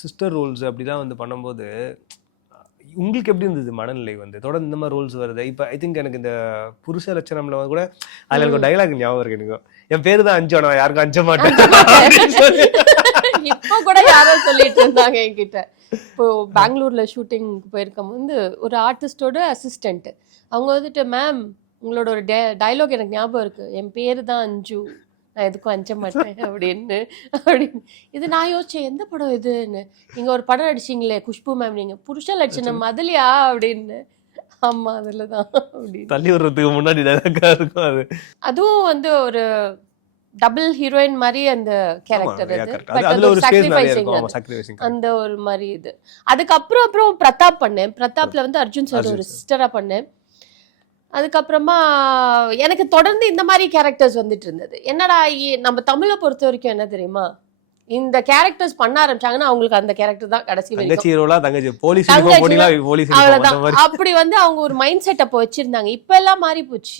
Sister Rolle's அப்படிலாம் வந்து பண்ணும்போது உங்களுக்கு எப்படி இருந்தது மனநிலை? வந்து தொடர்ந்து இந்த மாதிரி ரோல்ஸ் வருது. இப்போ ஐ திங்க் எனக்கு இந்த புருஷ லட்சணம்ல கூட அதில் எனக்கு டைலாக் ஞாபகம் இருக்கு. எனக்கு என் பேரு தான் அஞ்சு, நான் யாருக்கும் அஞ்ச மாட்டேன். இப்போ கூட யாரோ சொல்லிட்டு இருந்தாங்க என்கிட்ட. இப்போ பெங்களூர்ல ஷூட்டிங் போயிருக்கும் போது ஒரு ஆர்டிஸ்டோட அசிஸ்டன்ட் அவங்க வந்துட்டு, மேம் உங்களோட ஒரு டைலாக் எனக்கு ஞாபகம் இருக்கு, என் பேரு தான் அஞ்சு, நான் எதுக்கும் அஞ்ச மாட்டேன் அப்படின்னு. இது நான் யோசிச்சேன், எந்த படம் இதுன்னு. நீங்க ஒரு படம் நடிச்சீங்களே குஷ்பு மேம், நீங்க புருஷ லட்சணம் அதுலயா அப்படின்னு. ஆமா அதுலதான் அப்படின்னு. தள்ளி விடுறதுக்கு முன்னாடி டைலாக்கா இருக்கும் அது. அதுவும் வந்து ஒரு டபுள் ஹீரோயின் மாதிரி அந்த கேரக்டர் அதுல ஒரு ஸ்பேஸ் நிறைய இருக்கும். ஆமா, சாக்ரிஃபைசிங் அந்த ஒரு மாதிரி இது. அதுக்கப்புறம் பிரதாப் பண்ணேன். பிரதாப்ல வந்து அர்ஜுன் சார் ஒரு சிஸ்டரா பண்ணேன். அதுக்கப்புறமா எனக்கு தொடர்ந்து இந்த மாதிரி கேரக்டர்ஸ் வந்துட்டு இருந்தது. என்னடா நம்ம தமிழை பொறுத்த வரைக்கும் என்ன தெரியுமா, இந்த கேரக்டர்ஸ் பண்ண ஆரம்பிச்சாங்கன்னா அவங்களுக்கு அந்த கேரக்டர் தான் கடைசி வரைக்கும். போலீஸ் அப்படி வந்து அவங்க ஒரு மைண்ட் செட் அப்போ வச்சிருந்தாங்க. இப்ப எல்லாம் மாறி போச்சு.